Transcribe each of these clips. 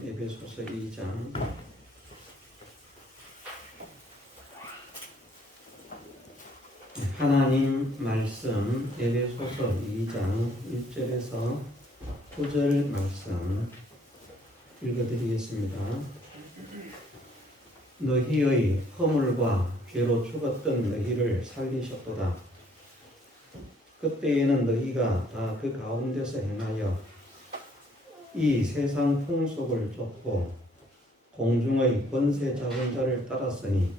에베소서 2장 하나님 말씀 에베소서 2장 1절에서 9절 말씀 읽어드리겠습니다. 너희의 허물과 죄로 죽었던 너희를 살리셨도다. 그때에는 너희가 다 그 가운데서 행하여 이 세상 풍속을 쫓고 공중의 권세 잡은 자를 따랐으니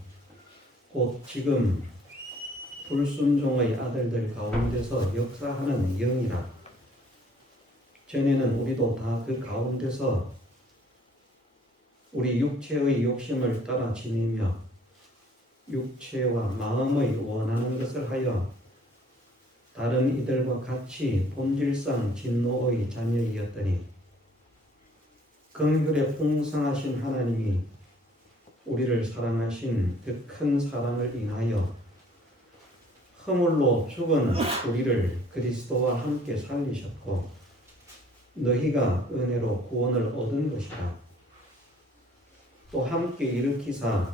곧 지금 불순종의 아들들 가운데서 역사하는 영이라. 전에는 우리도 다 그 가운데서 우리 육체의 욕심을 따라 지니며 육체와 마음의 원하는 것을 하여 다른 이들과 같이 본질상 진노의 자녀이었더니 긍휼에 풍성하신 하나님이 우리를 사랑하신 그 큰 사랑을 인하여 허물로 죽은 우리를 그리스도와 함께 살리셨고 너희가 은혜로 구원을 얻은 것이라. 또 함께 일으키사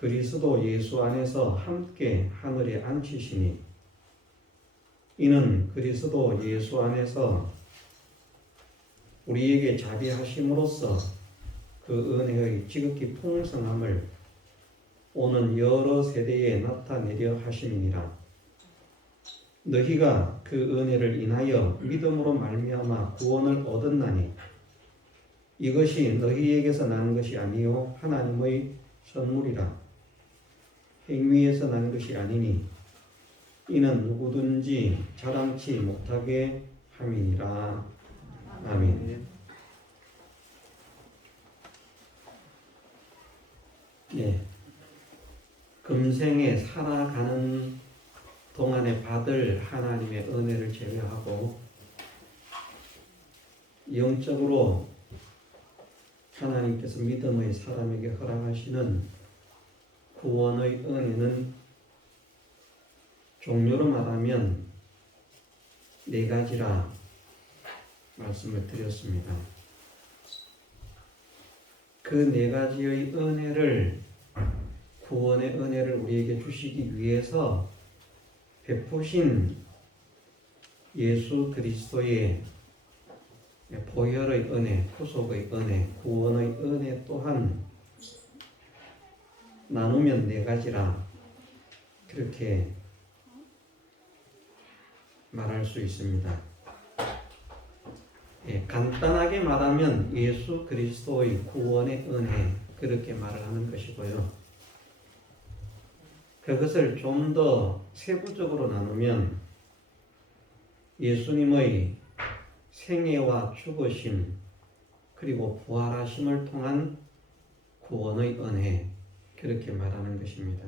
그리스도 예수 안에서 함께 하늘에 앉히시니 이는 그리스도 예수 안에서 우리에게 자비하심으로써 그 은혜의 지극히 풍성함을 오는 여러 세대에 나타내려 하심이니라. 너희가 그 은혜를 인하여 믿음으로 말미암아 구원을 얻었나니 이것이 너희에게서 난 것이 아니요 하나님의 선물이라. 행위에서 난 것이 아니니 이는 누구든지 자랑치 못하게 함이니라. 아멘. 네. 금생에 살아가는 동안에 받을 하나님의 은혜를 제외하고 영적으로 하나님께서 믿음의 사람에게 허락하시는 구원의 은혜는 종류로 말하면 네 가지라 말씀을 드렸습니다. 그 네 가지의 은혜를, 구원의 은혜를 우리에게 주시기 위해서 베푸신 예수 그리스도의 보혈의 은혜, 구속의 은혜, 구원의 은혜 또한 나누면 네 가지라 그렇게 말할 수 있습니다. 간단하게 말하면 예수 그리스도의 구원의 은혜 그렇게 말을 하는 것이고요. 그것을 좀 더 세부적으로 나누면 예수님의 생애와 죽으심 그리고 부활하심을 통한 구원의 은혜 그렇게 말하는 것입니다.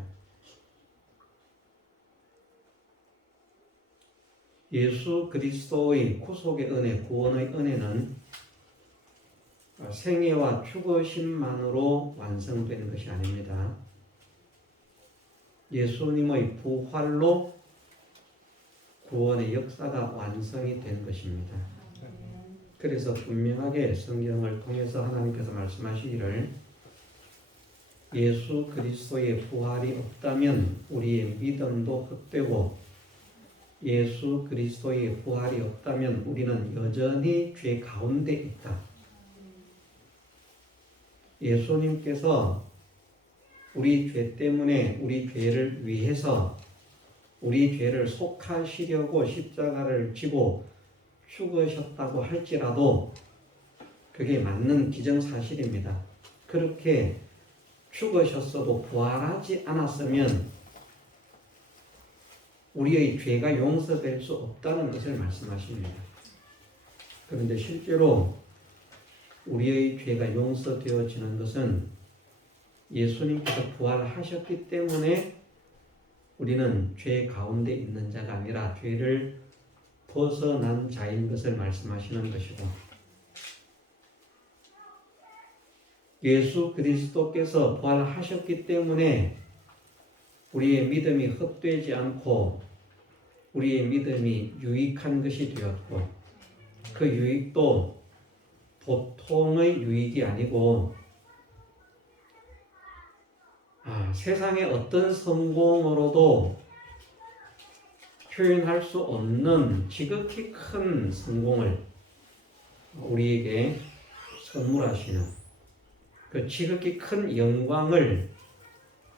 예수 그리스도의 구속의 은혜, 구원의 은혜는 생애와 죽으심만으로 완성되는 것이 아닙니다. 예수님의 부활로 구원의 역사가 완성이 된 것입니다. 그래서 분명하게 성경을 통해서 하나님께서 말씀하시기를 예수 그리스도의 부활이 없다면 우리의 믿음도 헛되고 예수 그리스도의 부활이 없다면 우리는 여전히 죄 가운데 있다. 예수님께서 우리 죄 때문에 우리 죄를 위해서 우리 죄를 속하시려고 십자가를 지고 죽으셨다고 할지라도 그게 맞는 기정사실입니다. 그렇게 죽으셨어도 부활하지 않았으면 우리의 죄가 용서될 수 없다는 것을 말씀하십니다. 그런데 실제로 우리의 죄가 용서되어지는 것은 예수님께서 부활하셨기 때문에 우리는 죄 가운데 있는 자가 아니라 죄를 벗어난 자인 것을 말씀하시는 것이고 예수 그리스도께서 부활하셨기 때문에 우리의 믿음이 헛되지 않고 우리의 믿음이 유익한 것이 되었고 그 유익도 보통의 유익이 아니고 세상의 어떤 성공으로도 표현할 수 없는 지극히 큰 성공을 우리에게 선물하시는 그 지극히 큰 영광을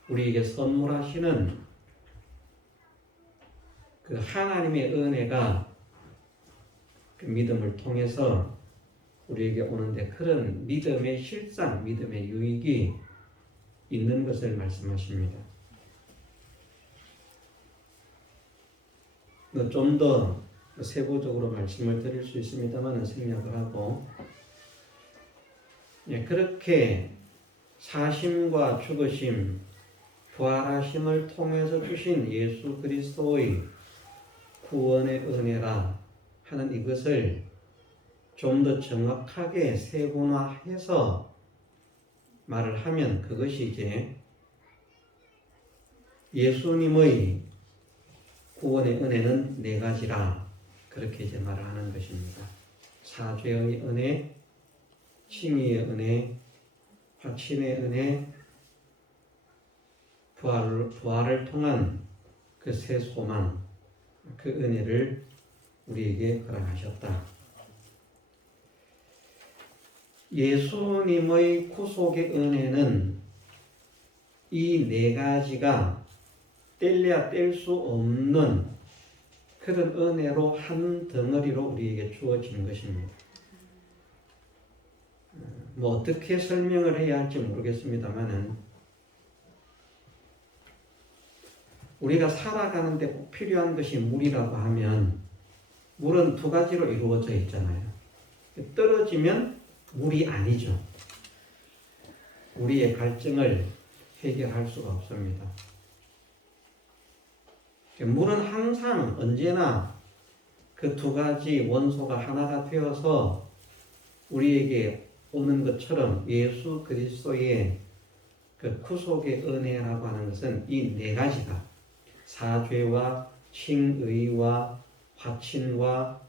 우리에게 선물하시는 그 하나님의 은혜가 그 믿음을 통해서 우리에게 오는데 그런 믿음의 실상, 믿음의 유익이 있는 것을 말씀하십니다. 좀 더 세부적으로 말씀을 드릴 수 있습니다만 생략을 하고 그렇게 사심과 죽으심, 부활하심을 통해서 주신 예수 그리스도의 구원의 은혜라 하는 이것을 좀 더 정확하게 세분화해서 말을 하면 그것이 이제 예수님의 구원의 은혜는 네 가지라 그렇게 이제 말을 하는 것입니다. 사죄의 은혜, 칭의의 은혜, 화친의 은혜, 부활을 통한 그 새 소망, 그 은혜를 우리에게 허락하셨다. 예수님의 구속의 은혜는 이 네 가지가 뗄래야 뗄 수 없는 그런 은혜로 한 덩어리로 우리에게 주어진 것입니다. 어떻게 설명을 해야 할지 모르겠습니다만은 우리가 살아가는데 꼭 필요한 것이 물이라고 하면 물은 두 가지로 이루어져 있잖아요. 떨어지면 물이 아니죠. 우리의 갈증을 해결할 수가 없습니다. 물은 항상 언제나 그 두 가지 원소가 하나가 되어서 우리에게 오는 것처럼 예수 그리스도의 그 구속의 은혜라고 하는 것은 이 네 가지가 사죄와 칭의와 화친과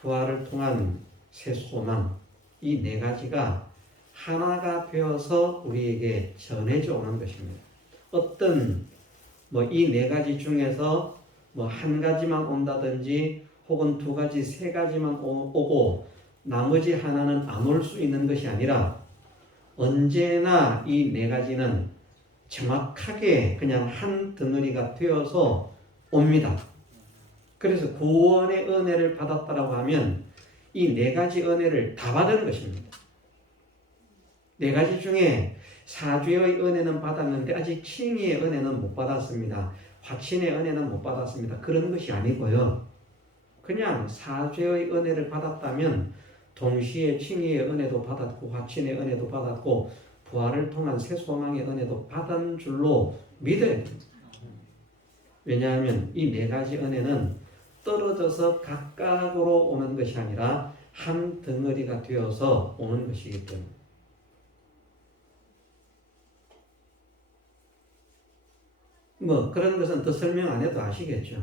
부활을 통한 새 소망 이 네 가지가 하나가 되어서 우리에게 전해져 오는 것입니다. 어떤 이 네 가지 중에서 한 가지만 온다든지 혹은 두 가지, 세 가지만 오고 나머지 하나는 안 올 수 있는 것이 아니라 언제나 이 네 가지는 정확하게 그냥 한 덩어리가 되어서 옵니다. 그래서 구원의 은혜를 받았다라고 하면 이 네 가지 은혜를 다 받은 것입니다. 네 가지 중에 사죄의 은혜는 받았는데 아직 칭의의 은혜는 못 받았습니다. 화친의 은혜는 못 받았습니다. 그런 것이 아니고요. 그냥 사죄의 은혜를 받았다면 동시에 칭의의 은혜도 받았고 화친의 은혜도 받았고 부활을 통한 새 소망의 은혜도 받은 줄로 믿어야 됩니다. 왜냐하면 이 네 가지 은혜는 떨어져서 각각으로 오는 것이 아니라 한 덩어리가 되어서 오는 것이기 때문에 그런 것은 더 설명 안 해도 아시겠죠.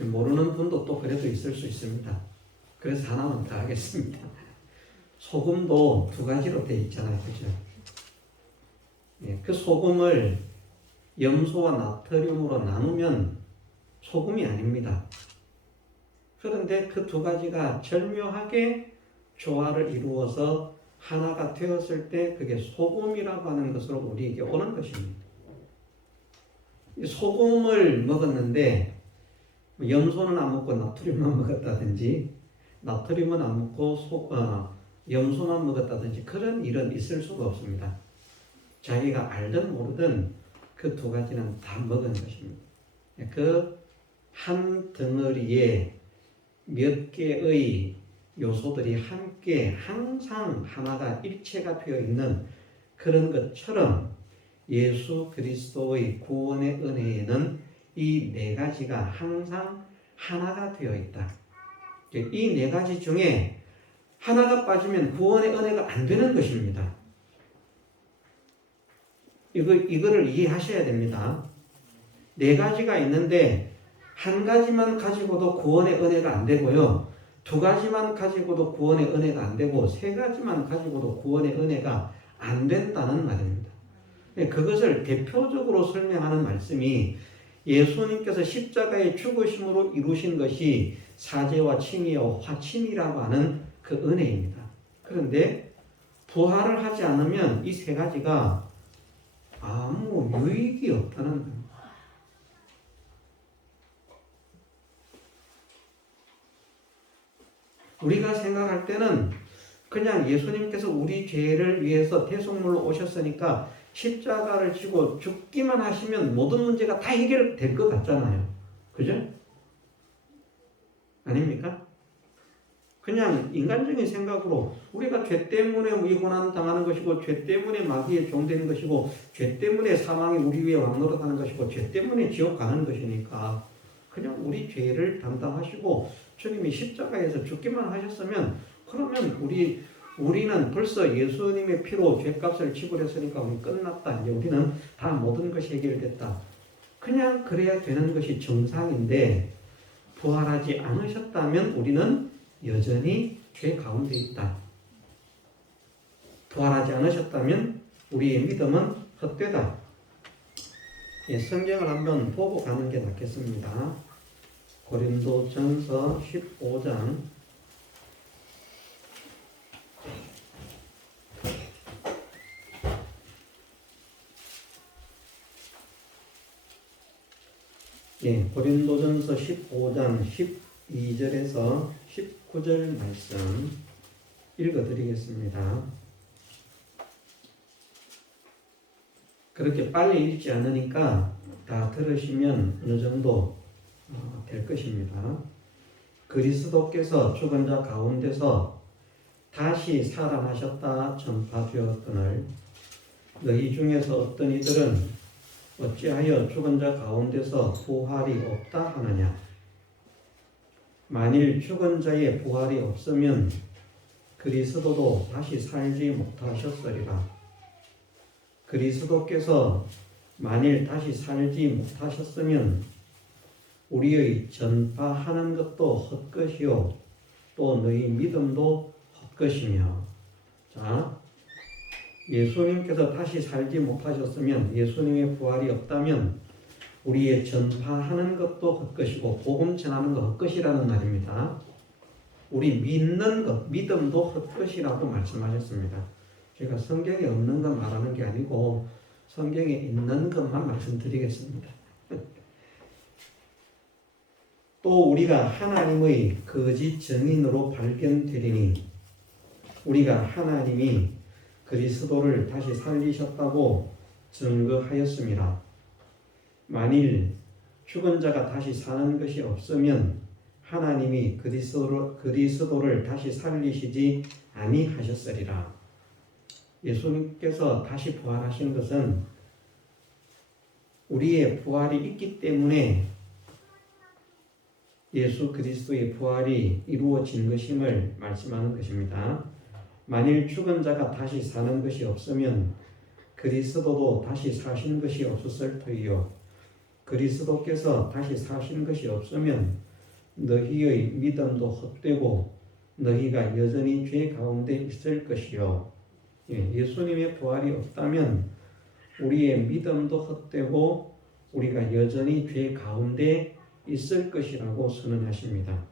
모르는 분도 또 그래도 있을 수 있습니다. 그래서 하나만 더 하겠습니다. 소금도 두 가지로 되어 있잖아요. 그죠? 그 소금을 염소와 나트륨으로 나누면 소금이 아닙니다. 그런데 그 두 가지가 절묘하게 조화를 이루어서 하나가 되었을 때 그게 소금이라고 하는 것으로 우리에게 오는 것입니다. 소금을 먹었는데 염소는 안 먹고 나트륨만 먹었다든지 나트륨은 안 먹고 염소만 먹었다든지 그런 일은 있을 수가 없습니다. 자기가 알든 모르든 그 두 가지는 다 먹은 것입니다. 그 한 덩어리에 몇 개의 요소들이 함께 항상 하나가 일체가 되어 있는 그런 것처럼 예수 그리스도의 구원의 은혜에는 이 네 가지가 항상 하나가 되어 있다. 이 네 가지 중에 하나가 빠지면 구원의 은혜가 안 되는 것입니다. 이거를 이해하셔야 됩니다. 네 가지가 있는데 한 가지만 가지고도 구원의 은혜가 안 되고요. 두 가지만 가지고도 구원의 은혜가 안 되고 세 가지만 가지고도 구원의 은혜가 안 된다는 말입니다. 그것을 대표적으로 설명하는 말씀이 예수님께서 십자가의 죽으심으로 이루신 것이 사죄와 칭의와 화침이라고 하는 그 은혜입니다. 그런데 부활을 하지 않으면 이 세 가지가 아무 유익이 없다는 겁니다. 우리가 생각할 때는 그냥 예수님께서 우리 죄를 위해서 대속물로 오셨으니까 십자가를 지고 죽기만 하시면 모든 문제가 다 해결될 것 같잖아요. 그죠? 아닙니까? 그냥 인간적인 생각으로 우리가 죄 때문에 이 고난 당하는 것이고 죄 때문에 마귀의 종되는 것이고 죄 때문에 사망이 우리 위에 왕노릇하는 것이고 죄 때문에 지옥 가는 것이니까 그냥 우리 죄를 담당하시고 주님이 십자가에서 죽기만 하셨으면 그러면 우리는 벌써 예수님의 피로 죄값을 지불했으니까 우리 끝났다. 이제 우리는 다 모든 것이 해결됐다. 그냥 그래야 되는 것이 정상인데 부활하지 않으셨다면 우리는 여전히 죄 가운데 있다. 부활하지 않으셨다면 우리의 믿음은 헛되다. 예, 성경을 한번 보고 가는 게 낫겠습니다. 고린도전서 15장 15장 12절에서 19절 말씀 읽어드리겠습니다. 그렇게 빨리 읽지 않으니까 다 들으시면 어느 정도 될 것입니다. 그리스도께서 죽은 자 가운데서 다시 살아나셨다 전파되었거늘 너희 중에서 어떤 이들은 어찌하여 죽은 자 가운데서 부활이 없다 하느냐. 만일 죽은 자의 부활이 없으면 그리스도도 다시 살지 못하셨으리라. 그리스도께서 만일 다시 살지 못하셨으면 우리의 전파하는 것도 헛것이요 또 너희 믿음도 헛것이며. 자, 예수님께서 다시 살지 못하셨으면 예수님의 부활이 없다면 우리의 전파하는 것도 헛것이고 복음 전하는 것 헛것이라는 말입니다. 우리 믿는 것, 믿음도 헛것이라고 말씀하셨습니다. 제가 성경에 없는 것 말하는 게 아니고 성경에 있는 것만 말씀드리겠습니다. 또 우리가 하나님의 거짓 증인으로 발견되리니 우리가 하나님이 그리스도를 다시 살리셨다고 증거하였습니다. 만일 죽은 자가 다시 사는 것이 없으면 하나님이 그리스도를 다시 살리시지 아니하셨으리라. 예수님께서 다시 부활하신 것은 우리의 부활이 있기 때문에 예수 그리스도의 부활이 이루어진 것임을 말씀하는 것입니다. 만일 죽은 자가 다시 사는 것이 없으면 그리스도도 다시 사신 것이 없었을 터이요. 그리스도께서 다시 사신 것이 없으면 너희의 믿음도 헛되고 너희가 여전히 죄 가운데 있을 것이요. 예수님의 부활이 없다면 우리의 믿음도 헛되고 우리가 여전히 죄 가운데 있을 것이라고 선언하십니다.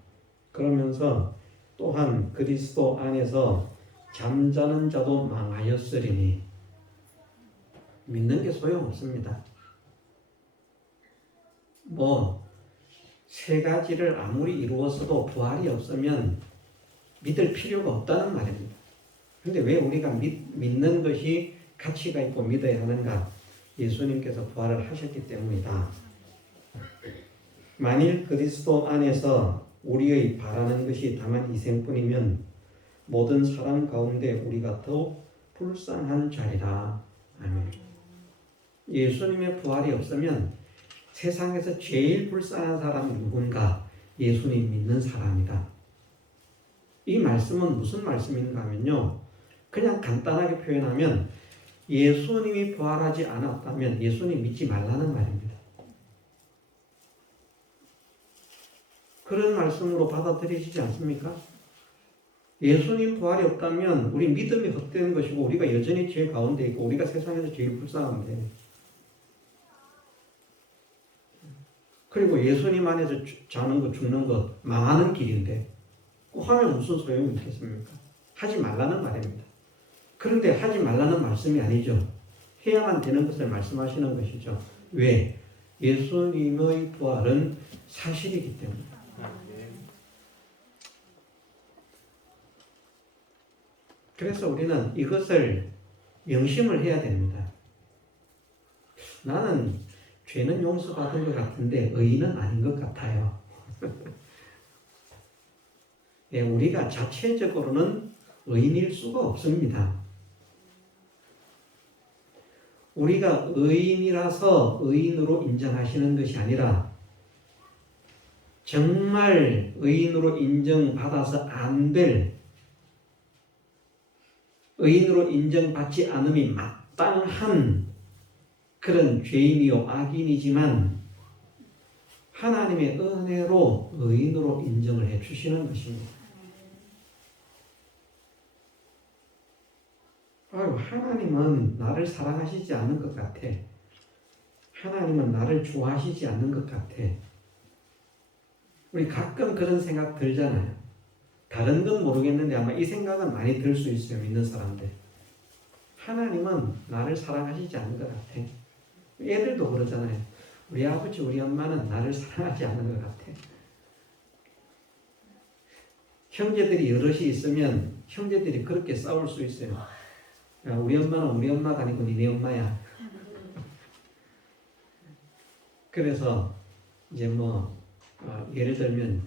그러면서 또한 그리스도 안에서 잠자는 자도 망하였으리니 믿는 게 소용없습니다. 세 가지를 아무리 이루었어도 부활이 없으면 믿을 필요가 없다는 말입니다. 그런데 왜 우리가 믿는 것이 가치가 있고 믿어야 하는가? 예수님께서 부활을 하셨기 때문이다. 만일 그리스도 안에서 우리의 바라는 것이 다만 이생뿐이면 모든 사람 가운데 우리가 더욱 불쌍한 자리라. 아멘. 예수님의 부활이 없으면 세상에서 제일 불쌍한 사람이 누군가? 예수님 믿는 사람이다. 이 말씀은 무슨 말씀인가 하면요. 그냥 간단하게 표현하면 예수님이 부활하지 않았다면 예수님 믿지 말라는 말입니다. 그런 말씀으로 받아들이시지 않습니까? 예수님 부활이 없다면 우리 믿음이 헛되는 것이고 우리가 여전히 죄 가운데 있고 우리가 세상에서 제일 불쌍한데, 그리고 예수님 안에서 자는 것 죽는 것 망하는 길인데 꼭 하면 무슨 소용이 있겠습니까? 하지 말라는 말입니다. 그런데 하지 말라는 말씀이 아니죠. 해야만 되는 것을 말씀하시는 것이죠. 왜? 예수님의 부활은 사실이기 때문에. 그래서 우리는 이것을 명심을 해야 됩니다. 나는 죄는 용서받은 것 같은데 의인은 아닌 것 같아요. 예, 우리가 자체적으로는 의인일 수가 없습니다. 우리가 의인이라서 의인으로 인정하시는 것이 아니라 정말 의인으로 인정받아서 안 될, 의인으로 인정받지 않음이 마땅한 그런 죄인이요 악인이지만 하나님의 은혜로 의인으로 인정을 해주시는 것입니다. 하나님은 나를 사랑하시지 않는 것 같아. 하나님은 나를 좋아하시지 않는 것 같아. 우리 가끔 그런 생각 들잖아요. 다른 건 모르겠는데 아마 이 생각은 많이 들 수 있어요. 믿는 사람들. 하나님은 나를 사랑하시지 않는 것 같아. 애들도 그러잖아요. 우리 아버지, 우리 엄마는 나를 사랑하지 않는 것 같아. 형제들이 여럿이 있으면 형제들이 그렇게 싸울 수 있어요. 야, 우리 엄마는 우리 엄마가 아니고 니네 엄마야. 그래서 이제 예를 들면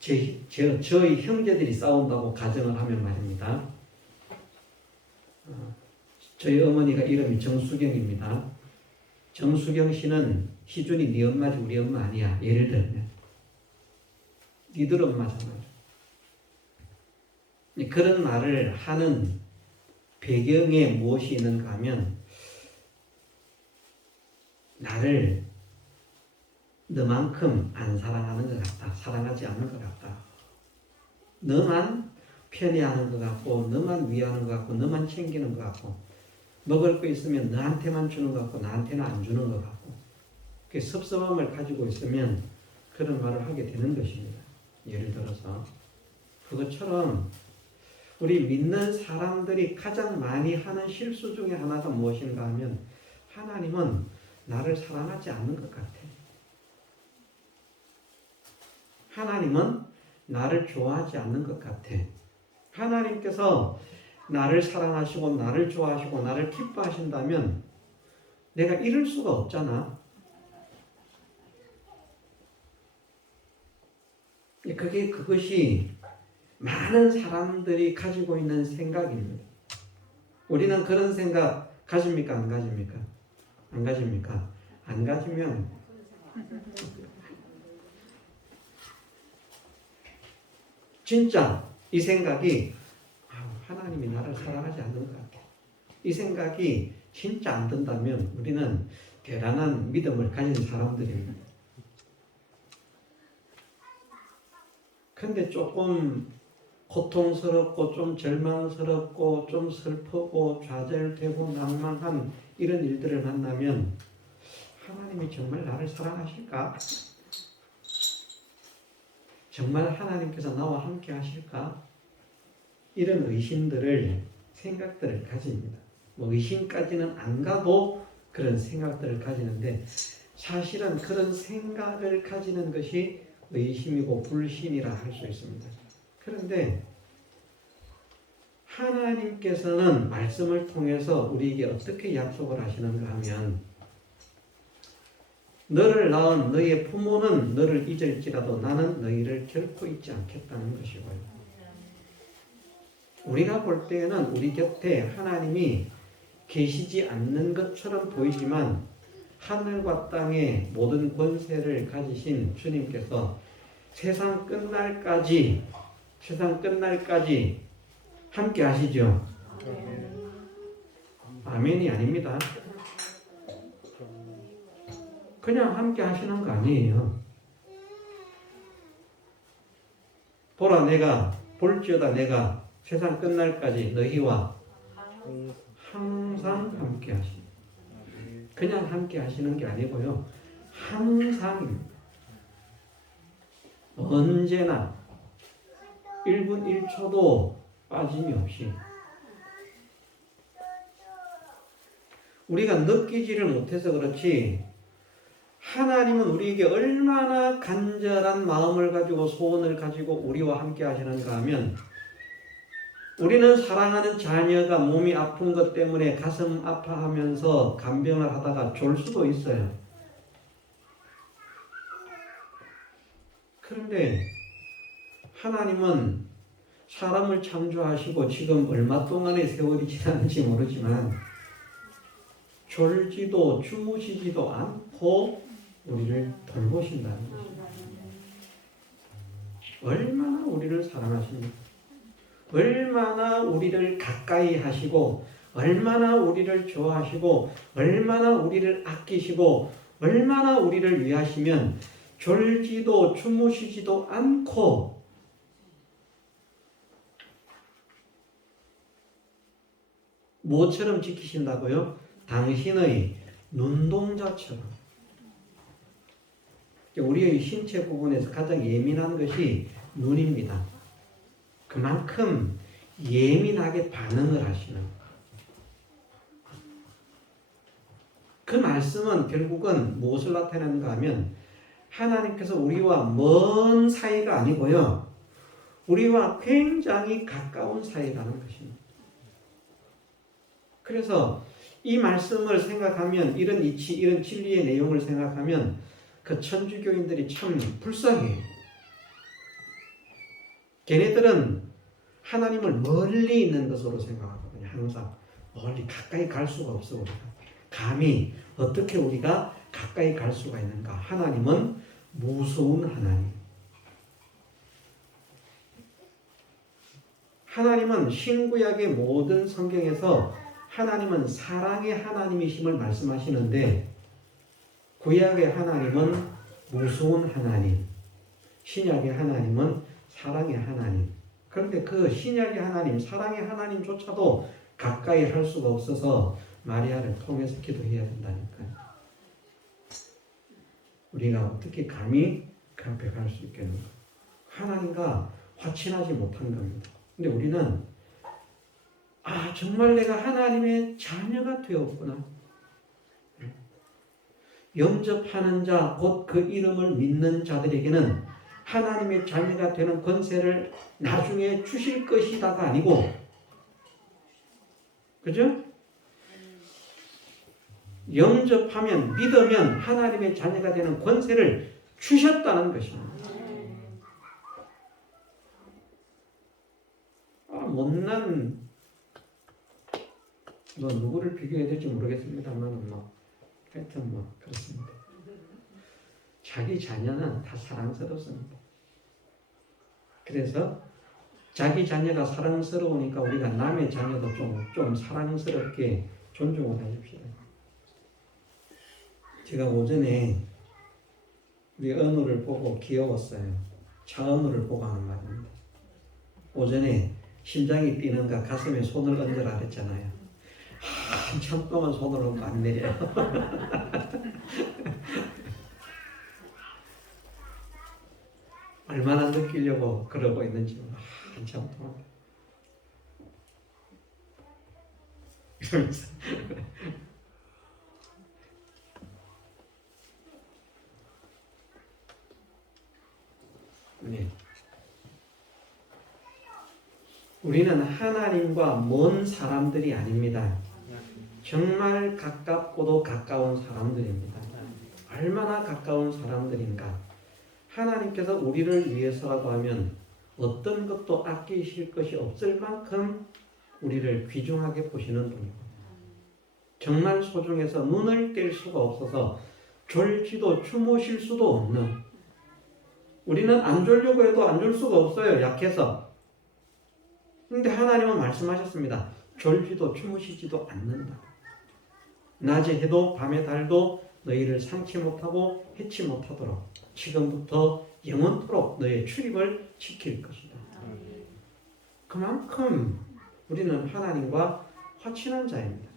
저희 형제들이 싸운다고 가정을 하면 말입니다. 저희 어머니가 이름이 정수경입니다. 정수경 씨는 희준이 네 엄마지 우리 엄마 아니야. 예를 들면 니들 엄마잖아요. 그런 말을 하는 배경에 무엇이 있는가 하면 나를 너만큼 안 사랑하는 것 같다. 사랑하지 않는 것 같다. 너만 편애하는 것 같고 너만 위하는 것 같고 너만 챙기는 것 같고 먹을 거 있으면 너한테만 주는 것 같고 나한테는 안 주는 것 같고 그 섭섭함을 가지고 있으면 그런 말을 하게 되는 것입니다. 예를 들어서 그것처럼 우리 믿는 사람들이 가장 많이 하는 실수 중에 하나가 무엇인가 하면 하나님은 나를 사랑하지 않는 것 같아. 하나님은 나를 좋아하지 않는 것 같아. 하나님께서 나를 사랑하시고 나를 좋아하시고 나를 기뻐하신다면 내가 이럴 수가 없잖아. 그것이 많은 사람들이 가지고 있는 생각입니다. 우리는 그런 생각 가집니까? 안 가집니까? 안 가집니까? 안 가지면 진짜 이 생각이 하나님이 나를 사랑하지 않는 것 같아. 이 생각이 진짜 안 든다면 우리는 대단한 믿음을 가진 사람들입니다. 근데 조금 고통스럽고 좀 절망스럽고 좀 슬프고 좌절되고 낭만한 이런 일들을 만나면 하나님이 정말 나를 사랑하실까? 정말 하나님께서 나와 함께 하실까? 이런 의심들을 생각들을 가집니다. 의심까지는 안 가도 그런 생각들을 가지는데 사실은 그런 생각을 가지는 것이 의심이고 불신이라 할 수 있습니다. 그런데 하나님께서는 말씀을 통해서 우리에게 어떻게 약속을 하시는가 하면 너를 낳은 너의 부모는 너를 잊을지라도 나는 너희를 결코 잊지 않겠다는 것이고요. 우리가 볼 때에는 우리 곁에 하나님이 계시지 않는 것처럼 보이지만 하늘과 땅의 모든 권세를 가지신 주님께서 세상 끝날까지 함께 하시죠. 아멘이 아닙니다. 그냥 함께 하시는 거 아니에요. 보라 내가 볼지어다 내가 세상 끝날까지 너희와 항상 함께 하시니. 그냥 함께 하시는 게 아니고요. 항상 언제나 1분 1초도 빠짐이 없이 우리가 느끼지를 못해서 그렇지 하나님은 우리에게 얼마나 간절한 마음을 가지고 소원을 가지고 우리와 함께 하시는가 하면 우리는 사랑하는 자녀가 몸이 아픈 것 때문에 가슴 아파하면서 간병을 하다가 졸 수도 있어요. 그런데 하나님은 사람을 창조하시고 지금 얼마 동안의 세월이 지났는지 모르지만 졸지도 주무시지도 않고 우리를 돌보신다는 것입니다. 얼마나 우리를 사랑하십니까? 얼마나 우리를 가까이 하시고 얼마나 우리를 좋아하시고 얼마나 우리를 아끼시고 얼마나 우리를 위하시면 졸지도 주무시지도 않고 뭐처럼 지키신다고요? 당신의 눈동자처럼. 우리의 신체 부분에서 가장 예민한 것이 눈입니다. 그만큼 예민하게 반응을 하시는 그 말씀은 결국은 무엇을 나타내는가 하면 하나님께서 우리와 먼 사이가 아니고요. 우리와 굉장히 가까운 사이라는 것입니다. 그래서 이 말씀을 생각하면 이런 이치, 이런 진리의 내용을 생각하면 그 천주교인들이 참 불쌍해요. 걔네들은 하나님을 멀리 있는 것으로 생각하거든요. 항상 멀리 가까이 갈 수가 없어. 우리가 감히 어떻게 우리가 가까이 갈 수가 있는가? 하나님은 무서운 하나님. 하나님은 신구약의 모든 성경에서 하나님은 사랑의 하나님이심을 말씀하시는데 구약의 하나님은 무서운 하나님, 신약의 하나님은 사랑의 하나님. 그런데 그 신약의 하나님, 사랑의 하나님조차도 가까이 할 수가 없어서 마리아를 통해서 기도해야 된다니까요. 우리가 어떻게 감히 그 앞에 갈 수 있겠는가? 하나님과 화친하지 못한 겁니다. 근데 우리는 정말 내가 하나님의 자녀가 되었구나. 영접하는 자, 곧 그 이름을 믿는 자들에게는 하나님의 자녀가 되는 권세를 나중에 주실 것이다가 아니고, 그죠? 영접하면, 믿으면 하나님의 자녀가 되는 권세를 주셨다는 것입니다. 못난, 누구를 비교해야 될지 모르겠습니다만, 하여튼 그렇습니다. 자기 자녀는 다 사랑스럽습니다. 그래서 자기 자녀가 사랑스러우니까 우리가 남의 자녀도 좀 사랑스럽게 존중을 하십시오. 제가 오전에 우리 은우를 보고 귀여웠어요. 차은우를 보고 하는 말입니다. 오전에 심장이 뛰는가 가슴에 손을 얹으라 그랬잖아요. 한참 동안 손을 안 내려요. 얼마나 느끼려고 그러고 있는지 한참 동안 이러면서 네. 우리는 하나님과 먼 사람들이 아닙니다. 정말 가깝고도 가까운 사람들입니다. 얼마나 가까운 사람들인가. 하나님께서 우리를 위해서라고 하면 어떤 것도 아끼실 것이 없을 만큼 우리를 귀중하게 보시는 분이고 정말 소중해서 눈을 뗄 수가 없어서 졸지도 주무실 수도 없는, 우리는 안 졸려고 해도 안 졸 수가 없어요. 약해서. 근데 하나님은 말씀하셨습니다. 졸지도 주무시지도 않는다. 낮에 해도 밤에 달도 너희를 상치 못하고 해치 못하도록 지금부터 영원토록 너의 출입을 지킬 것이다. 그만큼 우리는 하나님과 화친한 자입니다.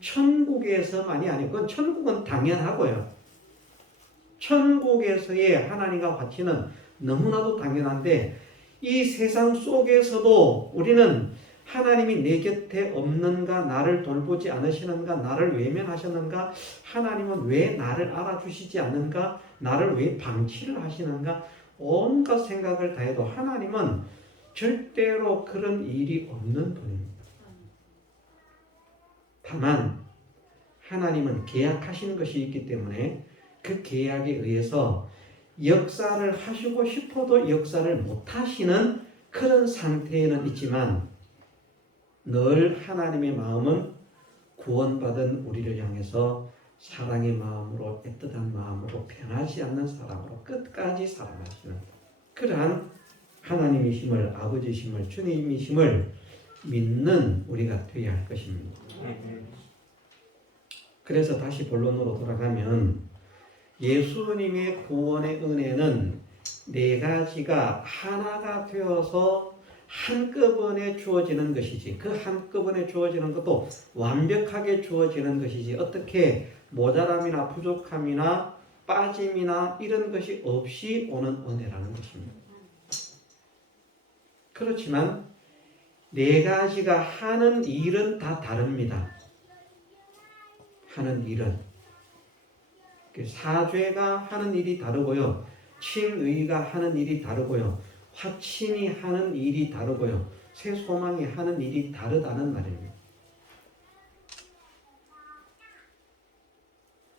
천국에서만이 아니고 그건 천국은 당연하고요. 천국에서의 하나님과 화친은 너무나도 당연한데 이 세상 속에서도 우리는 하나님이 내 곁에 없는가, 나를 돌보지 않으시는가, 나를 외면하셨는가, 하나님은 왜 나를 알아주시지 않는가, 나를 왜 방치를 하시는가, 온갖 생각을 다해도 하나님은 절대로 그런 일이 없는 분입니다. 다만 하나님은 계약하신 것이 있기 때문에 그 계약에 의해서 역사를 하시고 싶어도 역사를 못하시는 그런 상태에는 있지만 늘 하나님의 마음은 구원받은 우리를 향해서 사랑의 마음으로, 애틋한 마음으로, 변하지 않는 사랑으로 끝까지 사랑하시는 그러한 하나님이심을, 아버지심을, 주님이심을 믿는 우리가 되어야 할 것입니다. 그래서 다시 본론으로 돌아가면 예수님의 구원의 은혜는 네 가지가 하나가 되어서 한꺼번에 주어지는 것이지, 그 한꺼번에 주어지는 것도 완벽하게 주어지는 것이지 어떻게 모자람이나 부족함이나 빠짐이나 이런 것이 없이 오는 은혜라는 것입니다. 그렇지만 네 가지가 하는 일은 다 다릅니다. 하는 일은 사죄가 하는 일이 다르고요, 칭의가 하는 일이 다르고요, 화친이 하는 일이 다르고요, 새 소망이 하는 일이 다르다는 말입니다.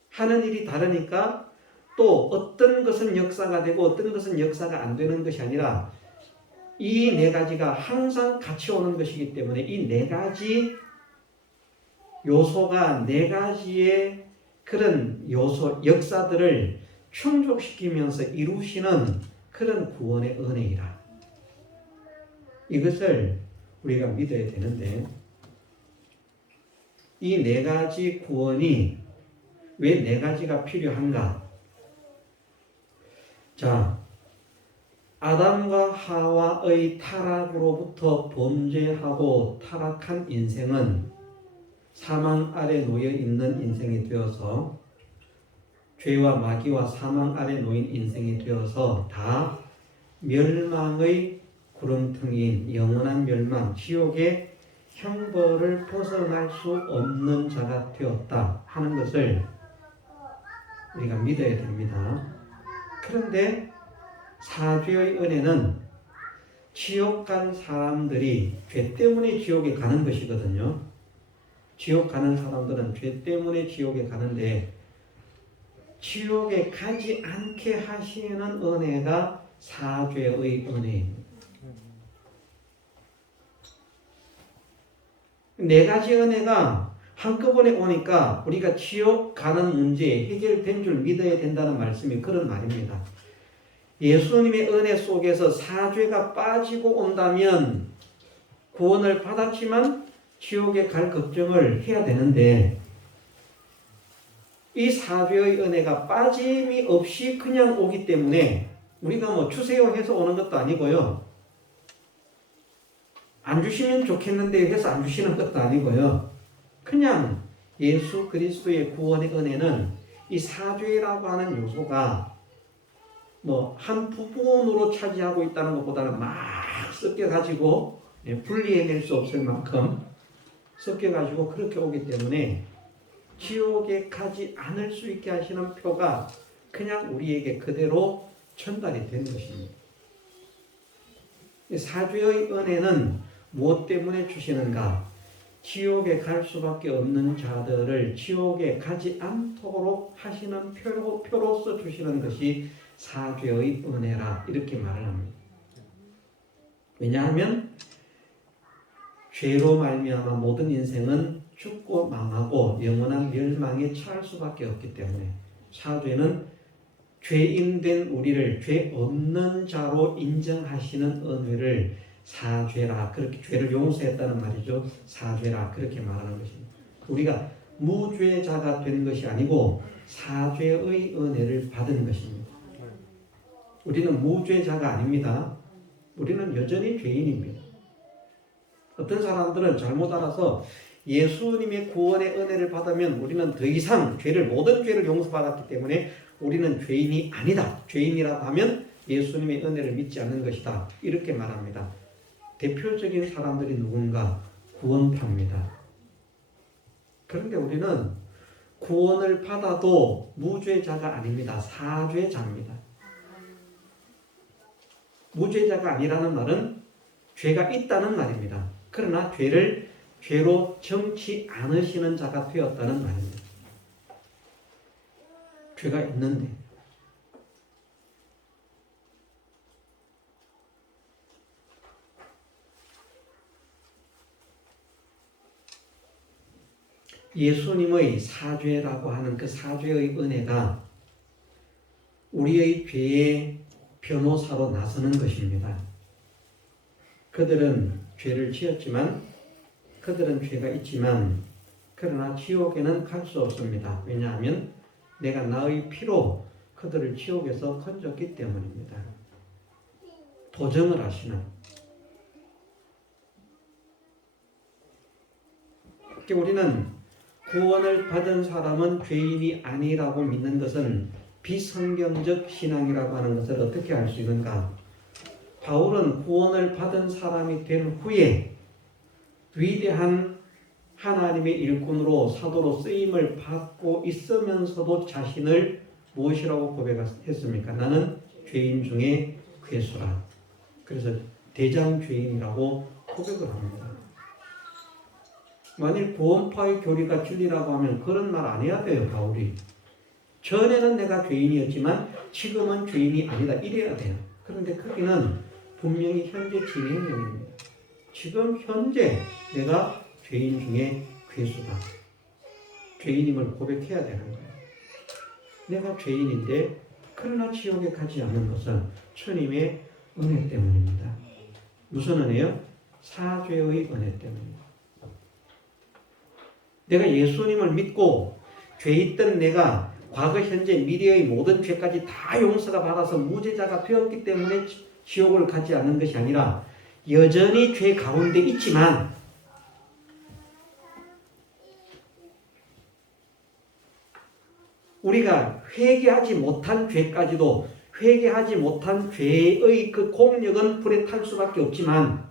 하는 일이 다르니까 또 어떤 것은 역사가 되고 어떤 것은 역사가 안 되는 것이 아니라 이 네 가지가 항상 같이 오는 것이기 때문에 이 네 가지 요소가 네 가지의 그런 요소, 역사들을 충족시키면서 이루시는 그런 구원의 은혜이라. 이것을 우리가 믿어야 되는데 이 네 가지 구원이 왜 네 가지가 필요한가? 자, 아담과 하와의 타락으로부터 범죄하고 타락한 인생은 사망 아래 놓여 있는 인생이 되어서 죄와 마귀와 사망 아래 놓인 인생이 되어서 다 멸망의 구렁텅이인 영원한 멸망, 지옥의 형벌을 벗어날 수 없는 자가 되었다 하는 것을 우리가 믿어야 됩니다. 그런데 사죄의 은혜는 지옥 간 사람들이 죄 때문에 지옥에 가는 것이거든요. 지옥 가는 사람들은 죄 때문에 지옥에 가는데 지옥에 가지 않게 하시는 은혜가 사죄의 은혜입니다. 네 가지 은혜가 한꺼번에 오니까 우리가 지옥 가는 문제 해결된 줄 믿어야 된다는 말씀이 그런 말입니다. 예수님의 은혜 속에서 사죄가 빠지고 온다면 구원을 받았지만 지옥에 갈 걱정을 해야 되는데 이 사죄의 은혜가 빠짐이 없이 그냥 오기 때문에 우리가 뭐 주세요 해서 오는 것도 아니고요, 안 주시면 좋겠는데 해서 안 주시는 것도 아니고요, 그냥 예수 그리스도의 구원의 은혜는 이 사죄라고 하는 요소가 뭐 한 부분으로 차지하고 있다는 것보다는 막 섞여가지고 분리해낼 수 없을 만큼 섞여가지고 그렇게 오기 때문에 지옥에 가지 않을 수 있게 하시는 표가 그냥 우리에게 그대로 전달이 되는 것입니다. 사죄의 은혜는 무엇 때문에 주시는가? 지옥에 갈 수밖에 없는 자들을 지옥에 가지 않도록 하시는 표로서 주시는 것이 사죄의 은혜라 이렇게 말을 합니다. 왜냐하면 죄로 말미암아 모든 인생은 죽고 망하고 영원한 멸망에 처할 수밖에 없기 때문에 사죄는 죄인된 우리를 죄 없는 자로 인정하시는 은혜를 사죄라, 그렇게 죄를 용서했다는 말이죠. 사죄라 그렇게 말하는 것입니다. 우리가 무죄자가 된 것이 아니고 사죄의 은혜를 받은 것입니다. 우리는 무죄자가 아닙니다. 우리는 여전히 죄인입니다. 어떤 사람들은 잘못 알아서 예수님의 구원의 은혜를 받으면 우리는 더 이상 모든 죄를 용서받았기 때문에 우리는 죄인이 아니다. 죄인이라고 하면 예수님의 은혜를 믿지 않는 것이다. 이렇게 말합니다. 대표적인 사람들이 누군가? 구원파입니다. 그런데 우리는 구원을 받아도 무죄자가 아닙니다. 사죄자입니다. 무죄자가 아니라는 말은 죄가 있다는 말입니다. 그러나 죄를 죄로 정치 않으시는 자가 되었다는 말입니다. 죄가 있는데 예수님의 사죄라고 하는 그 사죄의 은혜가 우리의 죄의 변호사로 나서는 것입니다. 그들은 죄를 지었지만 그들은 죄가 있지만 그러나 지옥에는 갈 수 없습니다. 왜냐하면 내가 나의 피로 그들을 지옥에서 건졌기 때문입니다. 보증을 하시는. 우리는 구원을 받은 사람은 죄인이 아니라고 믿는 것은 비성경적 신앙이라고 하는 것을 어떻게 알 수 있는가? 바울은 구원을 받은 사람이 된 후에 위대한 하나님의 일꾼으로 사도로 쓰임을 받고 있으면서도 자신을 무엇이라고 고백했습니까? 나는 죄인 중에 괴수라. 그래서 대장 죄인이라고 고백을 합니다. 만일 구원파의 교리가 진리라고 하면 그런 말 안 해야 돼요, 바울이. 전에는 내가 죄인이었지만 지금은 죄인이 아니다. 이래야 돼요. 그런데 거기는 분명히 현재 진행형입니다. 지금 현재 내가 죄인 중에 괴수다. 죄인임을 고백해야 되는 거예요. 내가 죄인인데 그러나 지옥에 가지 않는 것은 주님의 은혜 때문입니다. 무슨 은혜요? 사죄의 은혜 때문입니다. 내가 예수님을 믿고 죄 있던 내가 과거, 현재, 미래의 모든 죄까지 다 용서가 받아서 무죄자가 되었기 때문에 지옥을 가지 않는 것이 아니라 여전히 죄 가운데 있지만 우리가 회개하지 못한 죄까지도 회개하지 못한 죄의 그 공력은 불에 탈 수밖에 없지만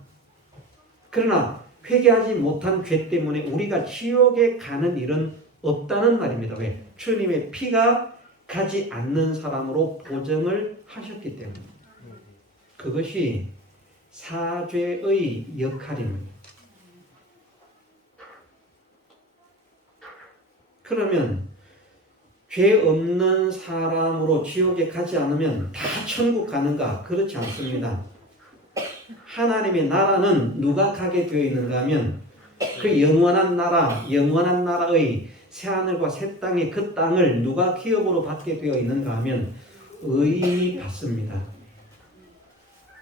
그러나 회개하지 못한 죄 때문에 우리가 지옥에 가는 일은 없다는 말입니다. 왜? 주님의 피가 가지 않는 사람으로 보증을 하셨기 때문에. 그것이 사죄의 역할입니다. 그러면 죄 없는 사람으로 지옥에 가지 않으면 다 천국 가는가? 그렇지 않습니다. 하나님의 나라는 누가 가게 되어 있는가 하면 그 영원한 나라의 새하늘과 새 땅의 그 땅을 누가 기업으로 받게 되어 있는가 하면 의인이 받습니다.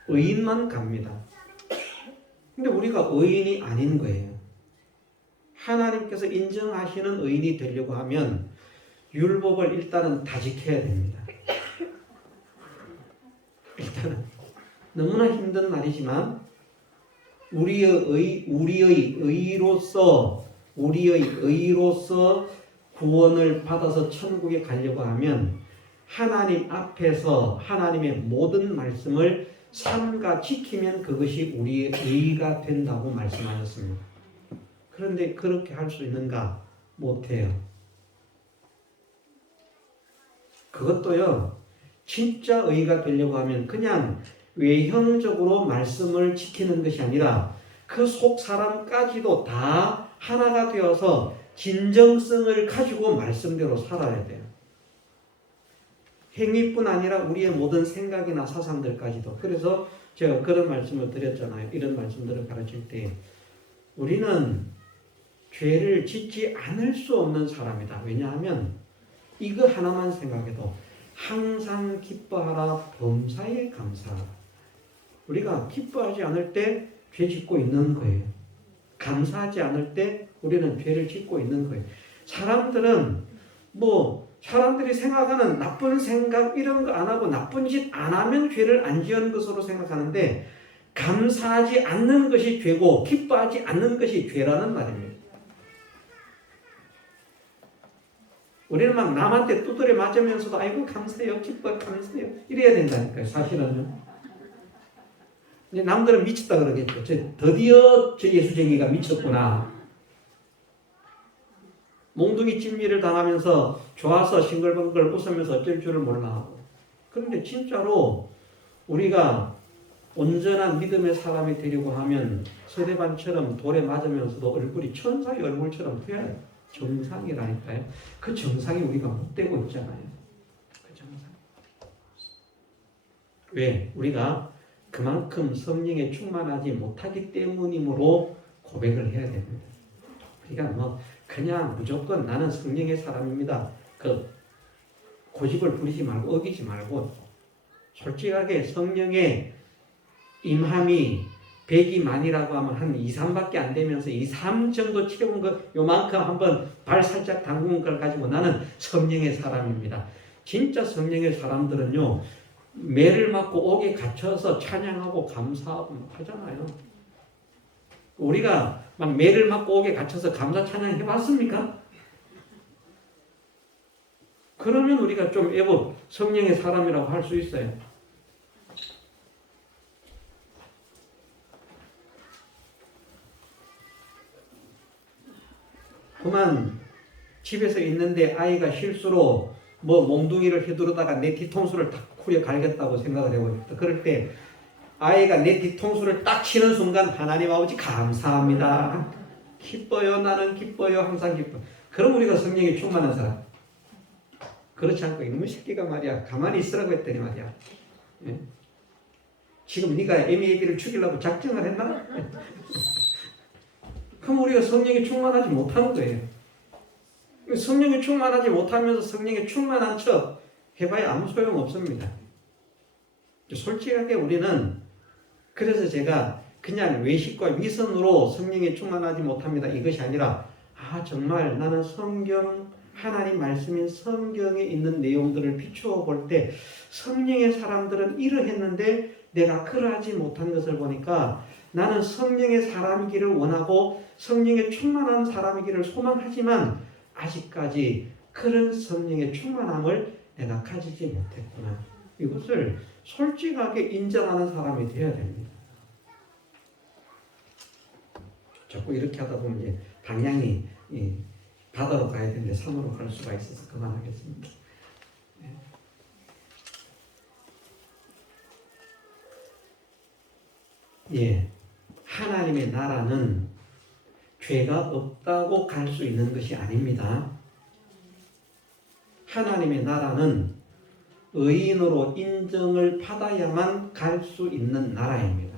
의인만 갑니다. 근데 우리가 의인이 아닌 거예요. 하나님께서 인정하시는 의인이 되려고 하면 율법을 일단은 다 지켜야 됩니다. 일단은 너무나 힘든 말이지만 우리의 의로서 구원을 받아서 천국에 가려고 하면 하나님 앞에서 하나님의 모든 말씀을 삼가 지키면 그것이 우리의 의가 된다고 말씀하셨습니다. 그런데 그렇게 할 수 있는가? 못해요. 그것도요, 진짜 의가 되려고 하면 그냥 외형적으로 말씀을 지키는 것이 아니라 그 속 사람까지도 다 하나가 되어서 진정성을 가지고 말씀대로 살아야 돼요. 행위뿐 아니라 우리의 모든 생각이나 사상들까지도. 그래서 제가 그런 말씀을 드렸잖아요. 이런 말씀들을 가르칠 때 우리는 죄를 짓지 않을 수 없는 사람이다. 왜냐하면 이거 하나만 생각해도 항상 기뻐하라 범사에 감사하라. 우리가 기뻐하지 않을 때 죄 짓고 있는 거예요. 감사하지 않을 때 우리는 죄를 짓고 있는 거예요. 사람들은 뭐 사람들이 생각하는 나쁜 생각 이런 거 안 하고 나쁜 짓 안 하면 죄를 안 지은 것으로 생각하는데 감사하지 않는 것이 죄고 기뻐하지 않는 것이 죄라는 말입니다. 우리는 막 남한테 두드려 맞으면서도 아이고 감사해요, 기뻐, 감사해요 이래야 된다니까요. 사실은요. 이제 남들은 미쳤다 그러겠죠. 드디어 저 예수쟁이가 미쳤구나. 몽둥이 찜질을 당하면서 좋아서 싱글벙글 웃으면서 어쩔 줄을 몰라. 그런데 진짜로 우리가 온전한 믿음의 사람이 되려고 하면 서대반처럼 돌에 맞으면서도 얼굴이 천사의 얼굴처럼 돼야 해요. 정상이라니까요. 그 정상이 우리가 못 되고 있잖아요. 그 정상. 왜? 우리가 그만큼 성령에 충만하지 못하기 때문이므로 고백을 해야 됩니다. 우리가 뭐 그냥 무조건 나는 성령의 사람입니다. 그 고집을 부리지 말고 어기지 말고 솔직하게 성령의 임함이 100이 만이라고 하면 한 2, 3밖에 안 되면서 2, 3 정도 채운 거 요만큼 한번 발 살짝 담근 걸 가지고 나는 성령의 사람입니다. 진짜 성령의 사람들은요. 매를 맞고 옥에 갇혀서 찬양하고 감사하고 하잖아요. 우리가 막 매를 맞고 옥에 갇혀서 감사 찬양 해봤습니까? 그러면 우리가 좀 애법 성령의 사람이라고 할 수 있어요. 그만 집에서 있는데 아이가 실수로 뭐 몽둥이를 휘두르다가 내 뒤통수를 탁 후려 갈겼다고 생각을 해보겠다. 그럴 때 아이가 내 뒤통수를 딱 치는 순간 하나님 아버지 감사합니다. 기뻐요. 나는 기뻐요. 항상 기뻐. 그럼 우리가 성령에 충만한 사람. 그렇지 않고 이놈의 새끼가 말이야. 가만히 있으라고 했더니 말이야. 예? 지금 네가 에미에비를 죽이려고 작정을 했나? 그럼 우리가 성령에 충만하지 못하는 거예요. 성령에 충만하지 못하면서 성령에 충만한 척 해봐야 아무 소용 없습니다. 솔직하게 우리는 그래서 제가 그냥 외식과 위선으로 성령에 충만하지 못합니다. 이것이 아니라 정말 나는 성경 하나님 말씀인 성경에 있는 내용들을 비추어 볼 때 성령의 사람들은 이러했는데 내가 그러하지 못한 것을 보니까 나는 성령의 사람이기를 원하고 성령에 충만한 사람이기를 소망하지만 아직까지 그런 성령의 충만함을 내가 가지지 못했구나. 이것을 솔직하게 인정하는 사람이 되어야 됩니다. 자꾸 이렇게 하다 보면 이제 방향이 바다로 가야 되는데 산으로 갈 수가 있어서 그만하겠습니다. 예, 하나님의 나라는 죄가 없다고 갈 수 있는 것이 아닙니다. 하나님의 나라는 의인으로 인정을 받아야만 갈 수 있는 나라입니다.